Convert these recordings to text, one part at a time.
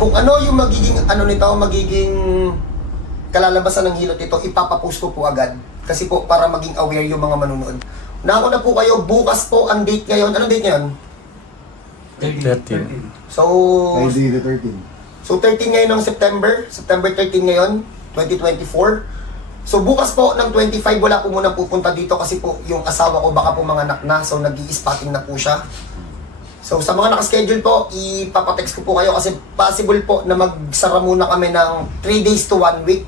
kung ano yung magiging, ano nito, magiging kalalabasan ng hilot nito, ipapapost ko po agad. Kasi po, para maging aware yung mga manunood. Nako na po kayo, bukas po ang date ngayon. Anong date ngayon? 13. So, Friday the 13. So 13 ngayon ng September, September 13 ngayon, 2024. So bukas po ng 25, wala po muna pupunta dito kasi po yung asawa ko baka po mga anak na, so nag spotting na po siya. So sa mga nakaschedule po, ipapatext ko po kayo kasi possible po na magsara muna kami ng 3 days to 1 week.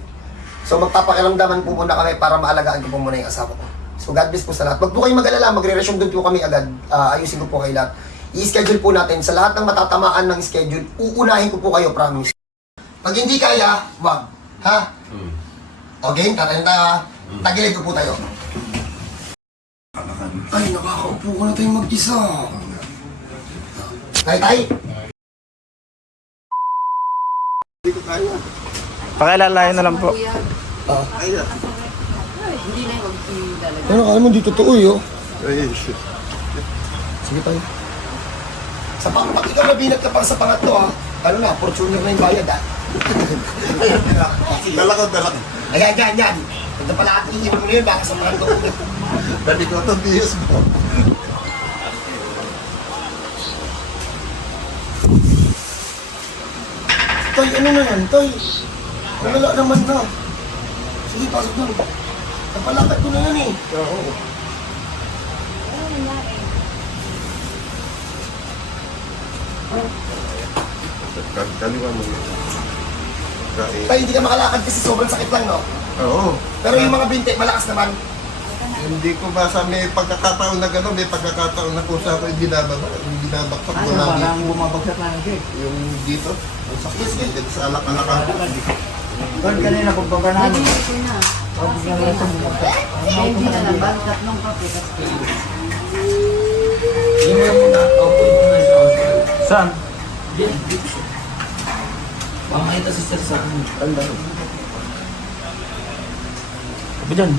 So magpapakiramdaman po muna kami para maalagaan ko po muna yung asawa ko. So God bless po sa lahat. Huwag po kayong mag-alala, magre-resume doon po kami agad. Ah, ayusin ko po kayo lahat. I-schedule po natin sa lahat ng matatamaan ng schedule, uunahin ko po kayo, promise. Pag hindi kaya, wag. Ha? Okay, tatayin tayo ha. Tagilid ko po tayo. Ay, nakakaupo ko na tayong mag-isa. Tay, tay. Pakilalayan na lang po. Ah, Hindi na yung magdalaga. ano ka naman di totoo yun? Ay, shit. Sige tayo. Sa pang pag ikaw nabinat ka para sa pangatlo ha, ano na, Fortuner na yung bayad ha. Dala ko, dala ko. Ayan, yan, yan. Ito pala ating iiwan mo na yun, baka sa pangatlo. Dali ko itong tiyos mo. Toy, ano na yan, Toy? Wala naman na. Sige, pasok doon. Napalakad ko na yan eh. Oo. Kaliwa mo. Kain. Tay, hindi ka makalakad kasi sobrang sakit lang, no? Oo. Pero yung mga binti, malakas naman. Hindi ko ba sa may pagkakataon na gano'n, may pagkakataon na kung sa ako yung binababa, yung binabaksak ko lagi. bumabagsak na ng cake. Yung dito, ang sakit dito sa alak-alakan. Doon kanina pagbaba namin. Hindi ko na. Pag biglang lang sa bumabagsak. Eh, hindi na lang. Bakit tatlong kape? Tapos Saan? Pamakita si Sir sa akin. Tabi dyan.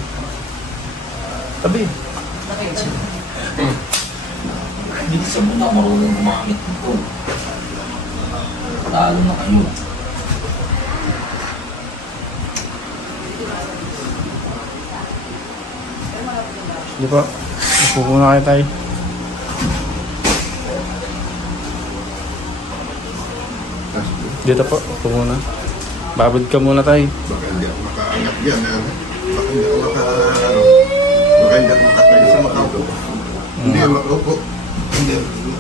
Tabi. Hindi sa muna ako marunong gumamit nito. Talo na kayo. Hindi po. Upo muna kayo tayo. Dito po. Upo muna. Babad ka muna tayo. Baka hindi ako makaangat yan. ano. Baka hindi ako maka... Baka hindi ako makatayo sa makaupo. Hindi makaupo. Hindi.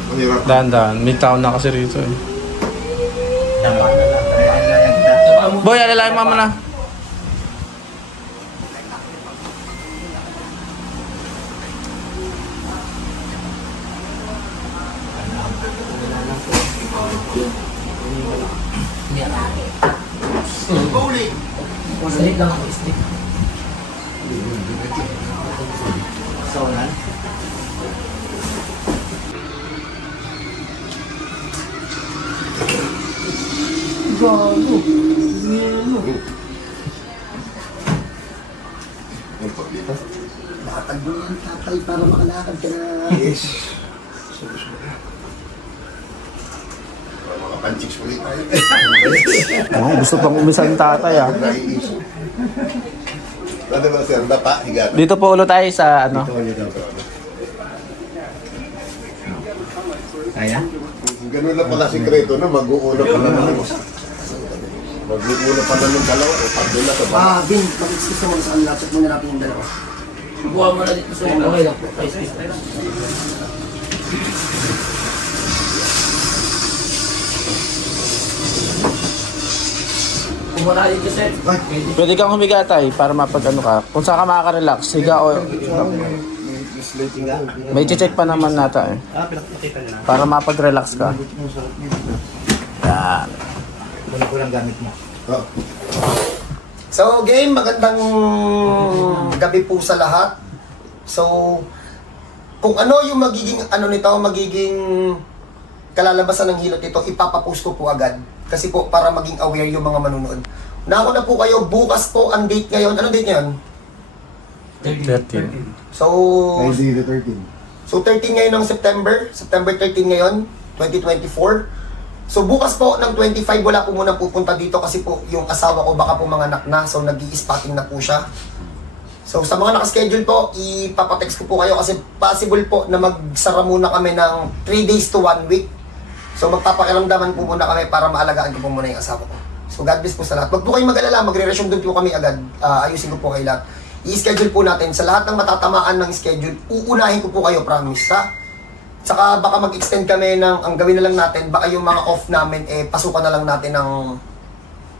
Mahirap. Dahan-dahan. May tao na kasi rito eh. Boy, alalayan mo na. Pauli. Straight lang ako, straight. Ang pag dito. Latag mo yan, tatay, para makalakad ka na. Yes. Subos mo na. Para makapanchiks ulit tayo. Oh, gusto pang umisan ng tatay ah. Ano ba sir? Dapa, higa. Dito po ulo tayo sa ano. Kaya? Ganun lang pala sikreto na mag-uuna pa naman. Mag-uuna pa naman ng dalawa o pag doon na sa bahay. Ah, Vin, mag-excuse mo sa kanila. Check muna natin yung dalawa. Buha mo na dito sa mga okay lang po. Kumara dito, Sir. Pwede. Pwede kang humiga tayo para mapag ano ka. Kung saan ka makaka-relax, higa o... May check pa naman nata eh. Para mapag-relax ka. Yan. Muna ko lang gamit mo. Oh. So, game, magandang gabi po sa lahat. So, kung ano yung magiging, ano nito, magiging kalalabasan ng hilot nito, ipapapost ko po agad. Kasi po, para maging aware yung mga manunood. Nako na po kayo, bukas po ang date ngayon. Anong date ngayon? 13. So, Friday the 13. so 13 ngayon ng September, September 13 ngayon, 2024. So bukas po ng 25 wala po muna pupunta dito kasi po yung asawa ko baka po mga anak na so nag spotting na po siya. So sa mga nakaschedule po, ipapatext ko po kayo kasi possible po na magsara muna kami ng 3 days to 1 week. So magpapakiramdaman po muna kami para maalagaan ko po muna yung asawa ko. So God bless po sa lahat. Huwag po kayong mag-alala, magre-resume doon po kami agad. Ah, ayusin ko po kayo lahat. I-schedule po natin. Sa lahat ng matatamaan ng schedule, uunahin ko po kayo, promise ha. Saka baka mag-extend kami ng, ang gawin na lang natin, baka yung mga off namin, eh, pasukan na lang natin ng,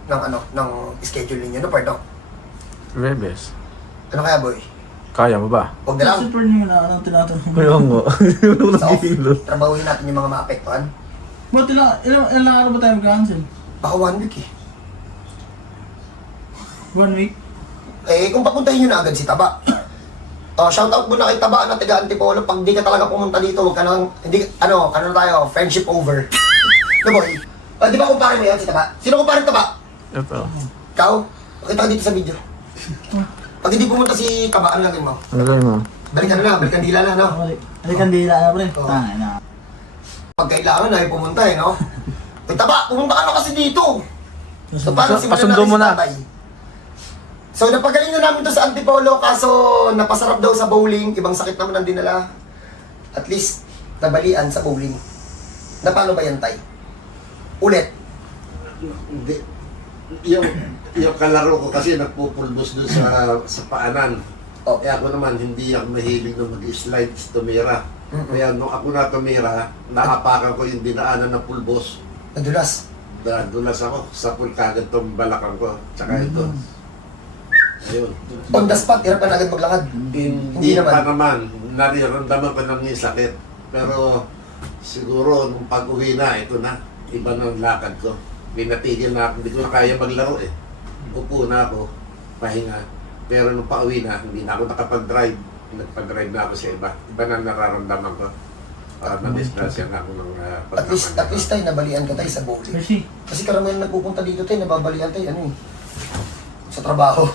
ng ano, ng schedule ninyo. No, pardon? Rebes. Ano kaya, boy? Kaya mo ba? Huwag na lang. Super nyo na anong tinatanong. Kaya off, trabahuin natin yung mga maapektuhan. Ba't ilang, ilang, ilang araw ba tayo mag-cancel? Baka one week eh. One week? Eh, kung papuntahin nyo na agad si Taba. Oh, shout out muna kay Taba na taga Antipolo. Pag di ka talaga pumunta dito, huwag ka nang, hindi, ano, ano na tayo, friendship over. No boy? Oh, di ba kumpare mo yan si Taba? Sino kumpare Taba? Ito. Ikaw? Pakita ka dito sa video. Pag hindi pumunta si Taba, ano gagawin mo? Ano gawin mo? Balikan na lang, balikan dila na, no? Balik. Balik ang dila na pre. Oo. Tangay na. Pag kailangan na, ay pumunta eh, no? Uy, Taba, pumunta ka na kasi dito. So, paano si Pasundo mo na. tatay? So, napagaling na namin to sa Antipolo, kaso napasarap daw sa bowling. Ibang sakit naman ang dinala. At least, nabalian sa bowling. Na paano ba yan, tay? Ulit. Hindi. Yung, yung kalaro ko kasi nagpupulbos doon sa, sa paanan. Oh. Eh ako naman, hindi ako mahilig na mag-slide sa tumira. Kaya nung ako na tumira, nakapakan ko yung dinaanan ng pulbos. Nadulas. Nadulas ako sa pulkagan tong balakang ko. Tsaka ito. Ayun. On the spot, hirap ka na agad maglakad. Hindi, Hindi naman. pa naman. Nariramdaman ko lang yung sakit. Pero siguro nung pag-uwi na, ito na. Iba na ang lakad ko. Pinatigil na ako. Hindi ko na kaya maglaro eh. Upo na ako. Pahinga. Pero nung pauwi na, hindi na ako nakapag-drive. Nagpag-drive na ako sa iba. Iba na nararamdaman ko. Para na-disgrasya na ako ng uh, At least, at least tayo, nabalian ka tayo sa bowling. Mercy. Kasi karamihan nagpupunta dito tayo, nababalian tayo, ano eh. Sa trabaho.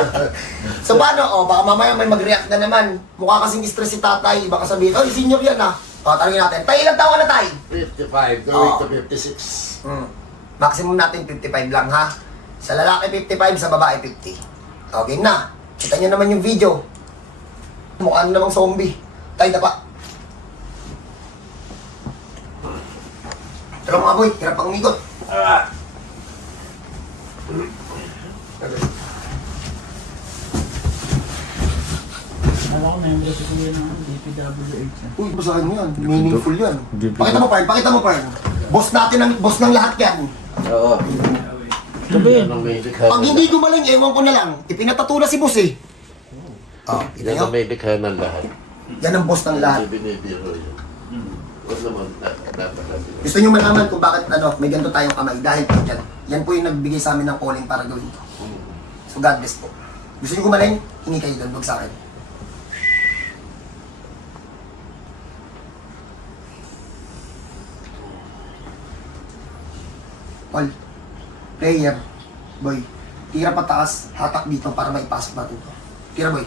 so paano? O, baka mamaya may mag-react na naman. Mukha kasing stress si tatay. Baka sabihin, oh, senior yan ah. O, tanongin natin. Tay, ilang taon ka na tay? 55, going Oo. to 56. Hmm. Maximum natin 55 lang ha. Sa lalaki 55, sa babae 50. Okay na. Kita nyo naman yung video. Mukha na namang zombie. Tay, dapa. Lang mga boy, hirap pang umikot. Alam ko member si Kuya ng DPWH. ah. Uy, basahin mo yan. Meaningful yan. Pakita mo, Parn. Pakita mo, Parn. Boss natin ang boss ng lahat yan. Oo. Sabi. Yan ang medic Pag hindi gumaling, ewan ko na lang. Ipinatato na si boss eh. Oh, Yan ang medic ng lahat. Yan ang boss ng lahat. Hindi binibiro yun. Huwag naman, da- dapat natin. Gusto nyo malaman kung bakit ano, may ganito tayong kamay. Dahil po dyan. Yan po yung nagbigay sa amin ng calling para gawin to. So God bless po. Gusto nyo gumaling? Hingi kayo doon, huwag sa akin. Paul, player, boy, tira pataas, hatak dito para maipasok natin to. Tira boy.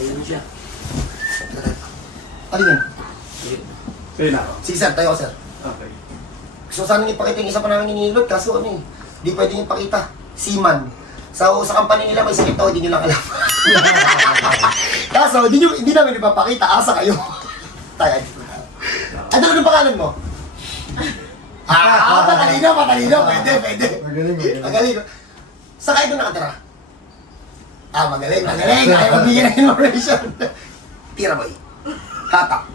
Ayun siya. Ano yan? Ayun na. Sige sir, tayo sir. Okay. Gusto sana ipakita yung isa pa namin ninilot, kaso ano eh, di pwedeng ipakita. Seaman. So, sa company nila may sakit to, hindi nyo lang alam. kaso, hindi, nyo, hindi namin ipapakita, asa kayo. Tayo. Ano ano pangalan mo? Ah, matalino, matalino. Pwede, pwede. Magaling eh. Magaling. Saan kayo doon nakatira? Ah, magaling, magaling. Ayaw magbigay ng information. Tira boy. Hatak.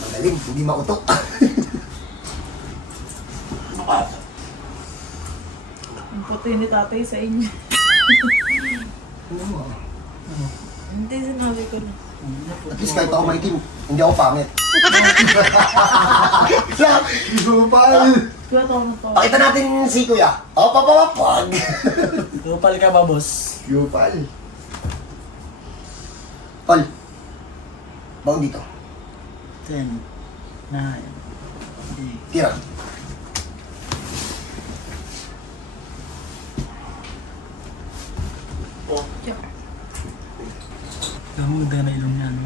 Magaling, hindi mautok. Ang puti ni tatay sa inyo. Hindi, sinabi ko na. At least kahit ako maitim, hindi ako pangit. Supal! Kuya, tawa mo to. Pakita natin si Kuya. O, papapapag! Kupal ka ba, boss? Supal. Paul. Baon dito. Ten. Nine. Tira. Gamang na ilong niya, no?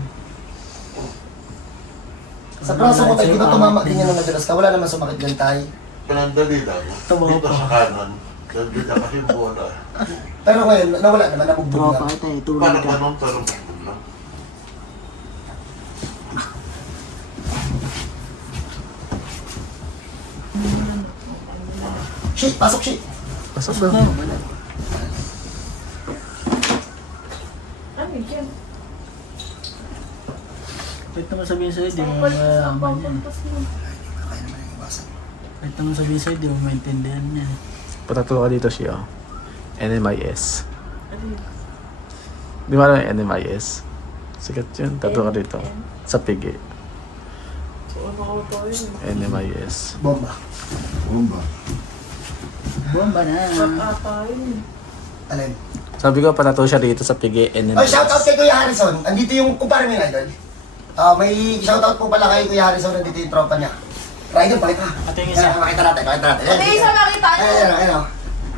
Sa braso mo tayo, di ba tumama din yan ng madalas ka? Wala naman sumakit yan tayo. Pinandali lang. Tumawa Dito pa. sa kanan. Nandito kasi yung bola. Pero ngayon, nawala naman, nabugbog na. pa tayo, tulog Parang ka. pero ganun lang. Shit, pasok shit. Pasok na. Ano yun? Kahit naman sabihin sa'yo, di mo malaman yan. Kahit naman sabihin sa'yo, di mo maintindihan yan. Patato ka dito siya. NMIS. Ano? Di mo alam yung NMIS? Sikat yun. Tato ka dito. Sa pigi. So, ano ko to yun? NMIS. Bomba. Bomba. Bomba na. Ata yun. Alin? Sabi ko, patato siya dito sa pigi. Oh, NMIS. shoutout kay Kuya Harrison. Andito yung kumpare mo yung idol. Ah, may shoutout po pala kay Kuya Harrison. Nandito yung tropa niya. Idol, pakita. Ate yung Ayan, isa. makita natin, makita natin. Ate, isa nakita Ayan, ayan, ayan, ayan.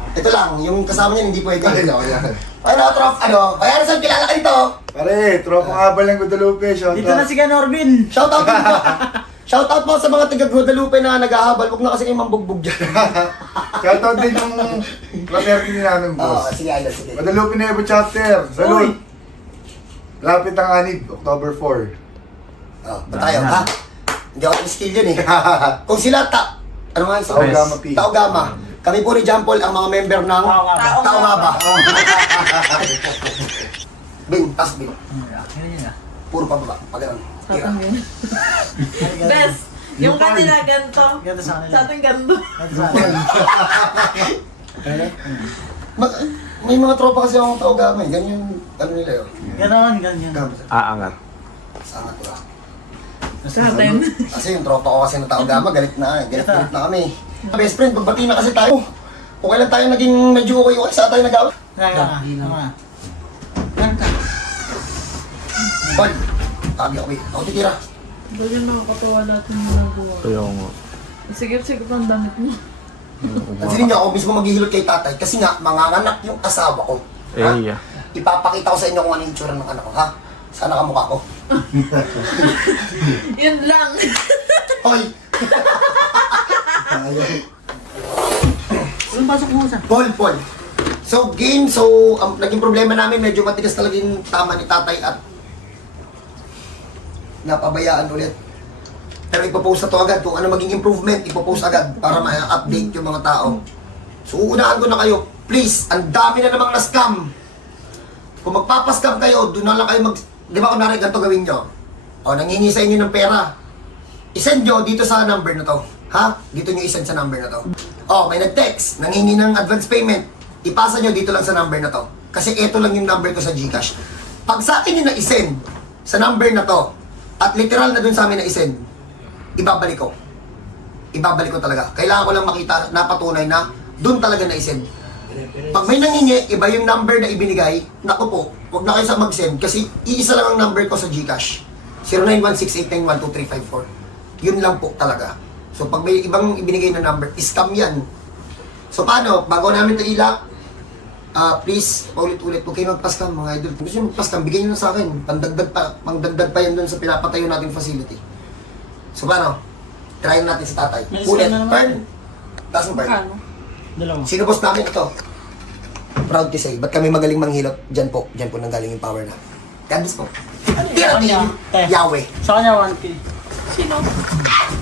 Ito lang, yung kasama niya hindi pwede. Ayun, yan. Ano, trop, ano? Kuya Harrison, kilala ka dito. Pare, tropa nga ba ng Guadalupe? Shout Dito na si Gan Orbin. Shoutout po. Shoutout po sa mga taga Guadalupe na naghahabal. Huwag na kasi kayo mambugbog dyan. Shoutout din yung fraternity namin, Oo, boss. sige, idol, sige. Guadalupe Nuevo Chapter. Salute. Lapit ang anib, October 4. Oh, ba tayo, ha? Hindi ako skill yun eh. Kung sila ta... Ano nga yung Tao Gamma P. Tao Gamma. Kami po ni John Paul ang mga member ng Tao Gamma. Tao Gamma. Bin, tas bin. Puro pababa. Pag ganun. Tira. Best! Yung kanila ganito. Ganda sa kanila. Sa sa. Ma- may mga tropa kasi akong Tao Gamma eh. Ganyan, ano nila yun. Ganon, ganyan. Aangat. Sangat ko lang. Sa atin. Kasi yung tropa ko kasi ng Tao Gamma, galit na. Galit, galit na kami. Best friend, bagbati na kasi tayo. Kung kailan tayo naging medyo okay okay sa tayo nagawa. Nga, nga, nga. Nga. Bal, tabi ako eh. Ako titira. Doon yung nakakatawa lahat yung ginagawa. Ito yung... Sigip-sigip ang damit mo. Kasi niya ako mismo maghihilot kay tatay kasi nga manganganak yung asawa ko. Ha? Eh, yeah. Ipapakita ko sa inyo kung ano yung tsura ng anak ko, ha? Sana kamukha ko. Yun lang. Hoy! Anong pasok mo sa? Paul, Paul. So, game, so, ang naging problema namin, medyo matigas talaga yung tama ni tatay at napabayaan ulit. Pero ipopost na to agad. Kung ano maging improvement, ipopost agad para ma-update yung mga tao. So, uunahan ko na kayo. Please, ang dami na namang na-scam. Kung magpapascam kayo, doon na lang kayo mag... Di ba kunwari ganito gawin nyo? O, nangingi sa inyo ng pera. I-send nyo dito sa number na to. Ha? Dito nyo i-send sa number na to. O, may nag-text. Nangingi ng advance payment. Ipasa nyo dito lang sa number na to. Kasi ito lang yung number ko sa Gcash. Pag sa akin yung na-send sa number na to, at literal na dun sa amin na-send, ibabalik ko. Ibabalik ko talaga. Kailangan ko lang makita na patunay na dun talaga na-send. Pag may nangingi, iba yung number na ibinigay, naku po, huwag na kayo sa mag-send kasi iisa lang ang number ko sa Gcash. 0916891234. Yun lang po talaga. So pag may ibang ibinigay na number, scam yan. So paano? Bago namin ito ilak, ah please, paulit-ulit, huwag kayo magpaskam mga idol. Kung gusto nyo magpaskam, bigyan nyo na sa akin. Pandagdag pa, pangdagdag pa yan dun sa pinapatayo nating facility. So paano? Try natin sa tatay. Ulit, turn. Taas mo, burn. Dalawa. Sino boss namin ito? Proud to say, ba't kami magaling manghilot? Diyan po, diyan po nanggaling yung power na. God bless po. Tira Sa kanya, te. Yahweh. Sa kanya, 1K. Sino?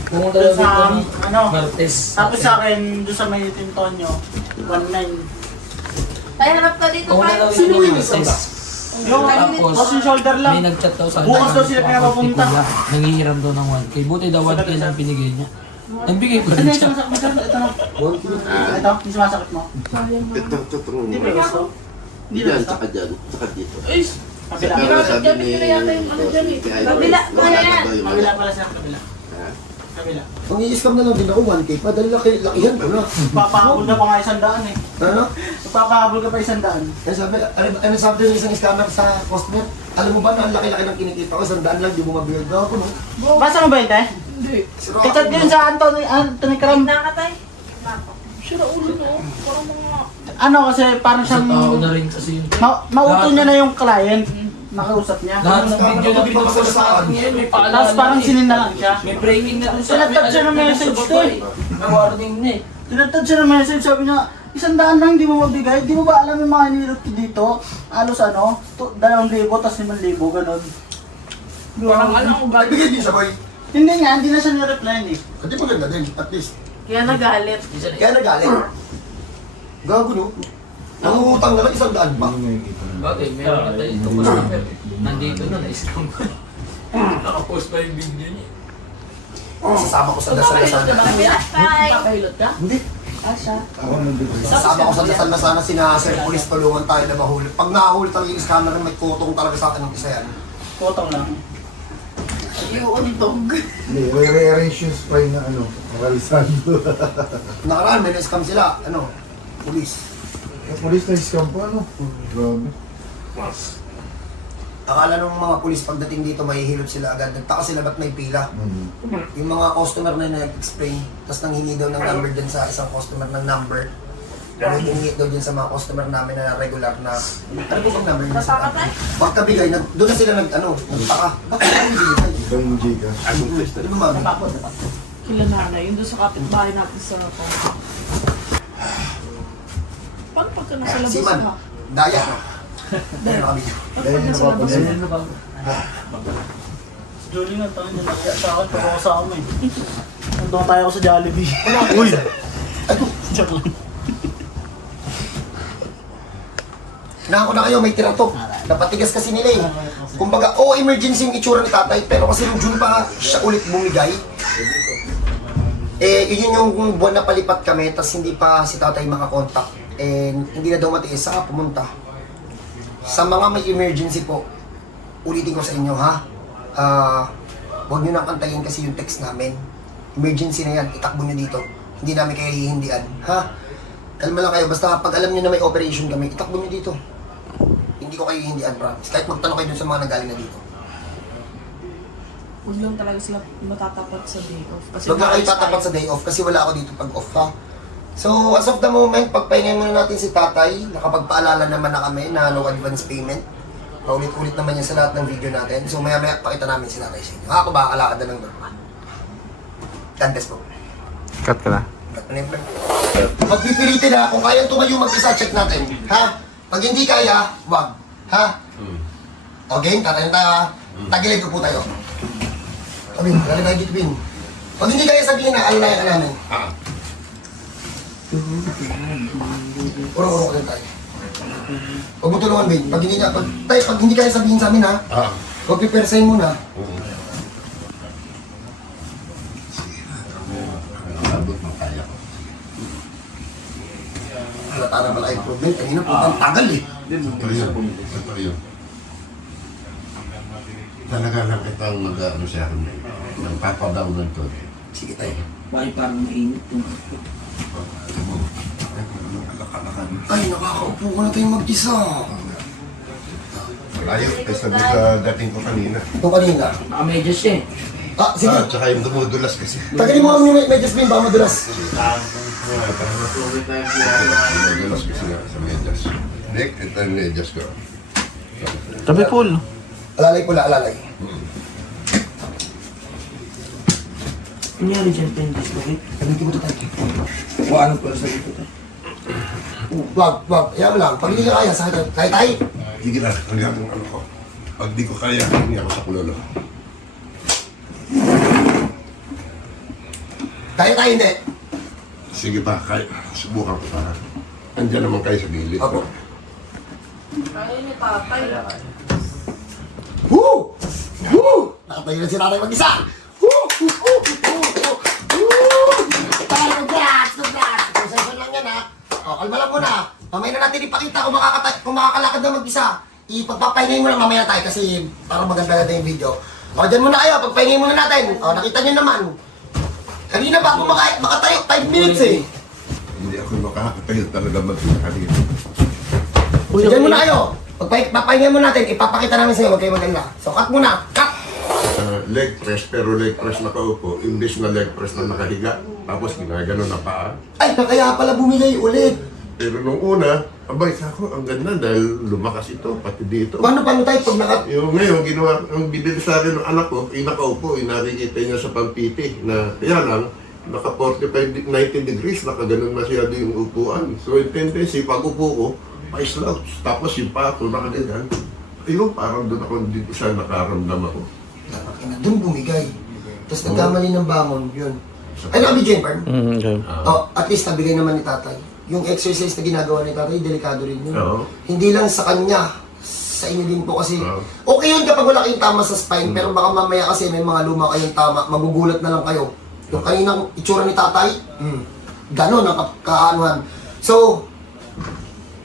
Pumunta Doon sa, dito ni ano, Martes. tapos sa akin, doon sa may Tintonyo, 1.9. Tayo harap ka dito, Pumunta daw Sino dito ni yung Martes. Yung, Tapos, tapos yung shoulder lang. May nag-chat daw sa Bukas daw sila kaya papunta. Nangihiram daw ng 1K. Buti daw 1K lang pinigay niya. Nagbigay ko Ano rin siya. Ito na. Ito, yung sumasakit mo. Ito, ito, ito. Hindi ba gusto? Hindi ba gusto? tsaka dyan, tsaka dito. Ay, Kabila. Pero sabi ni... ko na yata yung ano dyan eh. Kabila, na yan. Kabila pala siya, kabila. Ah. Kabila. Kung i-scam na lang din ako, 1K pa, dahil laki, lakihan ko na. Papahabol ka pa nga isang daan eh. Ano? Papahabol ka pa isang daan. Ano sabi, ano, ano sabi ng isang scammer sa customer? Alam mo ba na ang laki-laki ng kinikita ko, sandaan lang, di mo mabigay daw ako, no? Basa mo ba yun, te? Hindi. Kachat ako. yun sa Anthony, Anthony Cram. Gitna ka, Tay. Sira ulo no. Parang mga... Ano kasi parang Sa siyang... tao na rin kasi yun. Ma mauto niya na yung client. nakausap niya. Lahat ng video na masasabi. natin ngayon, may paalala. Tapos parang na eh. sinindahan siya. May breaking na sa Sinatad siya ng message sa to baba eh. May warning na eh. Tinatad siya ng message, sabi niya, isang daan lang, hindi mo mabigay. Di mo ba alam yung mga ko dito? Halos ano, to, dalawang libo, tapos limang libo, ganun. Parang alam ko ba? Nagbigay din siya, boy. Hindi nga, hindi na siya nireply eh. Hindi maganda din, at least. Kaya nagalit. Kaya nagalit. Gago no? Nangungutang na lang isang daan pa. Bagay, meron na tayo ito customer. Nandito na, na-scam pa. Nakapost pa yung video niya. Sasama ko sa dasal na sana. Bye! Kakahilot ka? Hindi. Ako nandito. Sasama ko sa dasal na sana sina Sir Police tulungan tayo na mahuli. Pag nahuli talaga yung scammer may kutong talaga sa akin ng isa yan. Potong lang. Iuuntog. Hindi, re-rearrange yung spray na ano, Ralisando. Nakaraan may na-scam sila. Ano? Police. Yung police na scam pa, ano? Grabe. Akala nung mga police pagdating dito mahihilot sila agad. Nagtaka sila ba't may pila. Mm. Yung mga customer na nag-explain, tapos nanghingi daw ng number din sa isang customer ng number. Hinihingi daw din sa mga customer namin na regular na, ano po bang number niya sa Napakatay. Pagkabigay, nag, doon na sila nag, ano, nagtaka. Bakit hindi binigay? Yung Gcash. Ano ba, mami? Kila nanay, yung doon sa kapitbahay natin sa Pangka. Paano pagka nasa labas Siman, ka? daya? Daya na. Paano Dahil pag nasa labas ka? napapansin. Julie nga, tayo niya, nakaya sa akin, pag ako sa amin. Nandun tayo ako sa Jollibee. Uy! Ay, Joke lang. Nako na kayo, may tiratok. Napatigas kasi nila eh. Kumbaga, oh, emergency yung itsura ni tatay, pero kasi nung June pa siya ulit bumigay. Eh, yun yung buwan na palipat kami, tapos hindi pa si tatay makakontak. And hindi na daw matiis, saka pumunta. Sa mga may emergency po, ulitin ko sa inyo ha, ah, huwag nyo nang kantayin kasi yung text namin. Emergency na yan, itakbo nyo dito. Hindi namin kayo hihindian, ha? Kalma lang kayo, basta pag alam nyo na may operation kami, itakbo nyo dito. Hindi ko kayo hihindian, promise. Kahit magtanong kayo dun sa mga nagaling na dito. Huwag lang talaga sila matatapat sa day off. Kasi Huwag na kayo tatapat tayo. sa day off kasi wala ako dito pag off ha. So, as of the moment, pagpahingan muna natin si tatay. Nakapagpaalala naman na kami na no advance payment. Paulit-ulit naman yan sa lahat ng video natin. So, maya-maya pakita namin si tatay sa inyo. Ako ba, kalakad na ng normal. Dantes po. Cut ka na. Ba't na yung plan? Pagpipilitin ha, kung kayang tumayo mag-isa, check natin. Ha? Pag hindi kaya, wag. Ha? Okay, tatayin tayo ha. Tagilid ko po tayo. Sabihin, lalo tayo dito, Bin. Pag hindi kaya sabihin na, ano na yan namin. Urong-urong ka tayo. Huwag mo tulungan, Bin. Pag hindi niya, pag, tayo, pag hindi kaya sabihin sa amin ha, Ah. huwag pipersahin muna. Abot mo kaya. Na pala improvement. Kanina po, ang tagal eh. Ito yun. Ito yun. Talaga lang kitang mag-ano siya. Nang papadown to. Sige tayo. Bakit parang mainit yung Ay, nakakaupo ka na tayong mag-isa. Ayaw, ay sabi sa dating ko kanina. Ito kanina. Naka-medyas siya eh. Ah, sige. Ah, tsaka yung dumudulas kasi. Tagalin mo lang yung medyas bin, baka madulas. Dumudulas kasi nga sa medyas. Nick, ito yung medyas ko. Tabi pool. Alalay pula, alalay. Kunyari dyan, pendis eh. Gamitin mo ito tayo. Kung ano pala sa dito tayo. Wag, wag. Yan mo lang. Pag hindi ka kaya, sa akin. Kaya tayo. Sige na, hanggang yung ano ko. Pag di ko kaya, hindi ako sa kulolo. Kaya tayo, hindi. Sige pa, kaya. Subukan ko pa. Andiyan naman kayo sa gilid. Opo. Kaya ni tatay. Woo! Woo! Nakatayo na si tatay mag-isa. Woo! Woo! Woo! Woo! Woo! Tayo, congrats! Congrats! Concession lang yan, ha? O, kalma lang muna. Mamaya na natin ipakita kung, makakata- kung makakalakad na mag-isa. Ipagpapahingayin mo lang mamaya tayo kasi para maganda natin yung video. O, dyan muna kayo. Pagpahingayin muna natin. O, nakita nyo naman. Kanina ako maka- makatayo. 5 minutes eh. Hindi ako makakatayo talaga mag-kanina. Diyan muna kayo. Pagpapahingayin mo natin, ipapakita namin sa inyo. Huwag kayo maganda. So, cut muna. Cut! Uh, leg press, pero leg press nakaupo. Imbis na leg press na nakahiga. Tapos ginagano na paa. Ay, kaya pala bumigay ulit. Pero nung una, Abay, ako, ang ganda dahil lumakas ito, pati dito. Paano, paano tayo pag naka... Yung ngayon, ginawa, ang binili sa akin ng anak ko, yung nakaupo, yung nakikita niya sa pampiti, na kaya lang, naka 45, de- 90 degrees, nakaganon masyado yung upuan. So, yung tendency, pag upo ko, pa-slouch. Tapos yung pato, nakaganyan. Ayun, parang doon ako dito sa nakaramdam ako. Doon bumigay. Tapos nagkamali ng bangon, yun. Ay, nakabidyo yun, Pern? Mm, okay. Oh, at least nabigay naman ni tatay. Yung exercise na ginagawa ni tatay, delikado rin yun. Oo. Hindi lang sa kanya, sa inyo din po kasi. Oo. Okay yun kapag wala kayong tama sa spine, pero baka mamaya kasi may mga luma kayong tama, magugulat na lang kayo. Yung kaninang itsura ni tatay, hmm, gano'n ang ka- kaanuhan. So,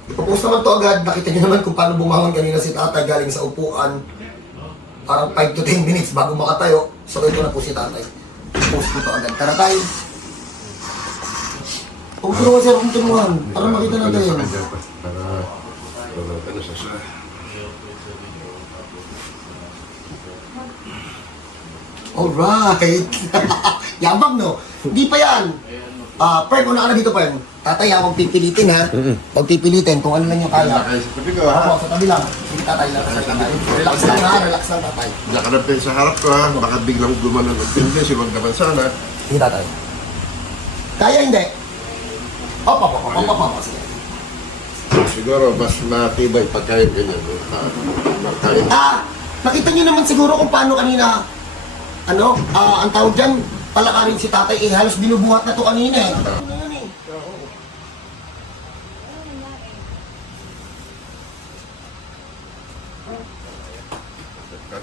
ipopost naman to agad, nakita niyo naman kung paano bumangon kanina si tatay galing sa upuan. Parang 5 to 10 minutes bago makatayo. So, ito na po si tatay. Post ko to agad. Tara tayo. Huwag ko naman sir, kung tulungan. Para makita natin. Ano sa kanya pa? Para, para, ano sa... Alright. Yabang, no? Hindi pa yan. Ah, Pern, una ka na dito, Pern. Tatay, akong pipilitin, ha? Huwag pipilitin kung ano lang yung kaya. Ay, sa tabi ko, Ako, ha? sa tabi lang. Sige, tatay lang. Relax lang, ha? Relax lang, tatay. Nakarap tayo sa harap ko, ha? Baka biglang gumanon ng tendency, wag naman sana. Sige, tatay. Kaya hindi? Opo, opo, opo, opo. Sige. Siguro, mas matibay pagka yung ganyan. Makain. Ah, nakita niyo naman siguro kung paano kanina, ano, ah, ang tawag dyan, palakarin si tatay, eh, halos binubuhat na to kanina, eh. Ano yan, eh?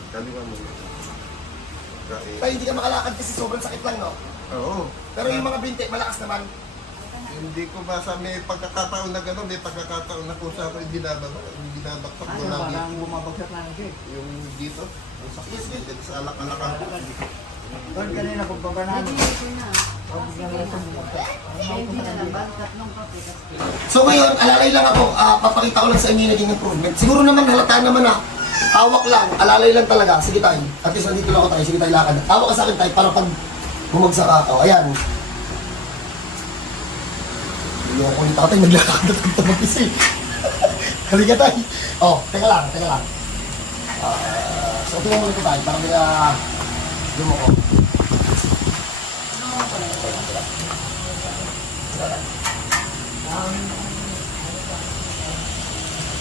Kaliwa mo. Kain. Tay, hindi ka makalakad kasi sobrang sakit lang, no? Oo. Pero yung mga binti, malakas naman. Hindi ko basa may pagkakataon na gano'n, may pagkakataon na kung saan ko yung binababa, binabaksak ko lang yung, bumabagsak lang siya. yung dito. Yung sakit dito sa alak-alakan. Doon kanina pagbaba namin. So ngayon, alalay lang ako, ah, papakita ko lang sa inyo yung naging improvement. Siguro naman halata naman na hawak lang, alalay lang talaga. Sige tayo, at least nandito lang ako tayo, sige tayo lakad. Hawak ka sa akin tayo para pag bumagsak ka. Oh, ayan. Ako ulit ako tayo, naglakad at tumag-isip. Halika tayo. Oh, teka lang, teka lang. Ah, so tingnan mo ito tayo, para may uh, yung ako.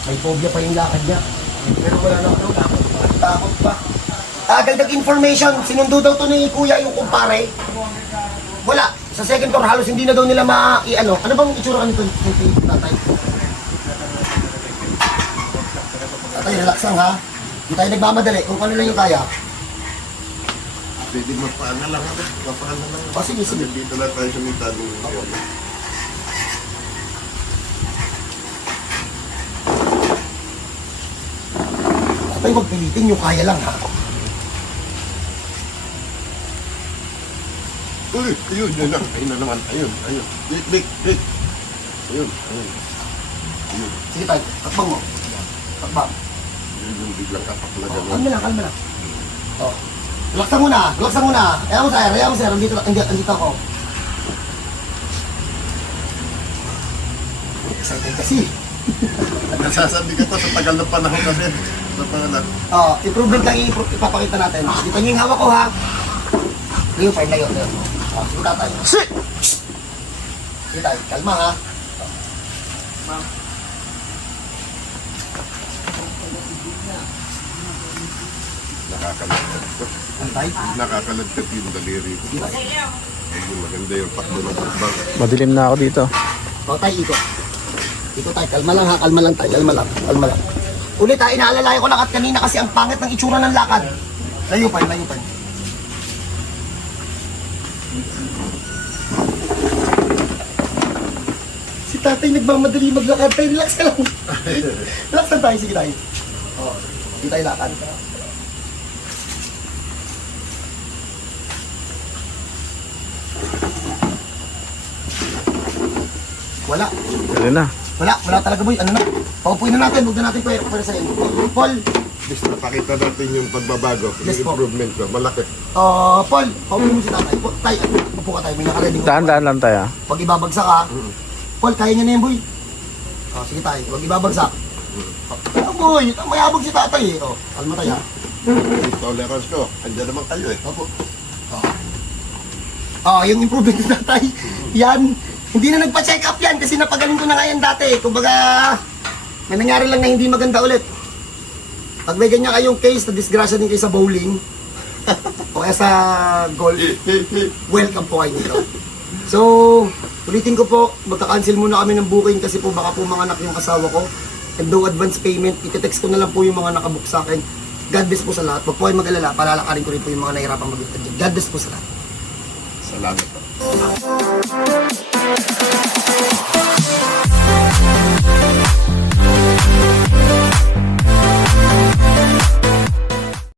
May phobia pa yung lakad niya. Pero wala na ako. Takot pa. Ah, dagdag information. Sinundo daw to ni Kuya yung kumpare. Wala. Sa second floor, halos hindi na daw nila ma... i- ano. Bang itsura kanito? Tatay. Tatay, relax lang ha. Hindi tayo nagmamadali. Kung ano lang yung kaya. Pwede mapaana lang ako. Mapaana lang ako. O, sige, sige. Dito na tayo sa mitado. Tatay, huwag pilitin yung kaya lang ha. Uy, ayun, yun lang. Ayun na naman. Ayun, ayun. Dik, dik, dik. Ayun, ayun. Sige tayo, takbang mo. Takbang. Yun yung biglang kapak na gano'n. Kalma lang, kalma lang. Oh. Relaxan muna, relaxan muna. Kaya mo sir, kaya mo sir, andito, andito, andito ako. Excited kasi. Nasasabi ka pa sa tagal ng panahon kasi. Sa pangalan. Oh, improvement lang yung ipapakita natin. Dito niyo yung hawak ko ha. Layo pa, layo, layo. Sige tatay. Sige tayo, kalma ha. Nakakalagkat ko. Antay. Nakakalagkat yung daliri ko. Ayun, maganda yung takbo ng takbang. Madilim na ako dito. O tayo, ikot. Ikot tayo, kalma lang ha, kalma lang tayo, kalma lang, kalma lang. Ulit ha, inaalalayan ko lang at kanina kasi ang pangit ng itsura ng lakad. Layo pa, layo pa. Si tatay nagmamadali maglakad tayo, relax ka lang. relax lang tayo, sige tayo. O, hindi tayo lakad. Wala. Dali na. Wala, wala talaga boy. Ano na? Paupuin na natin, huwag na natin pwede para sa inyo. Paul, Just napakita natin yung pagbabago, Yes, yung po. improvement ko. Malaki. uh, Paul, paupuin mo si tatay. Po, tay, upo ka tayo, may nakaready ko. Daan-daan lang tayo ah. Pag ibabagsak ka, Paul, kaya niya na yan boy. Oh, sige tayo, huwag ibabagsak. Oh, boy, mayabag si tatay eh. Oh, kalma tayo ha. Tolerance ko, andyan naman kayo eh. Opo. Oh, yung improvement ni tatay. Yan. Hindi na nagpa-check up yan kasi napagaling ko na nga yan dati. Kumbaga, may nangyari lang na hindi maganda ulit. Pag may ganyan kayong case na disgrasya din kayo sa bowling, o kaya sa golf, welcome po kayo dito. So, ulitin ko po, magka-cancel muna kami ng booking kasi po baka po mga anak yung asawa ko. And no advance payment, iti-text ko na lang po yung mga nakabook sa akin. God bless po sa lahat. Huwag po kayo mag-alala, palalakarin ko rin po yung mga nahirapang mag-utad dyan. God bless po sa lahat. Salamat po.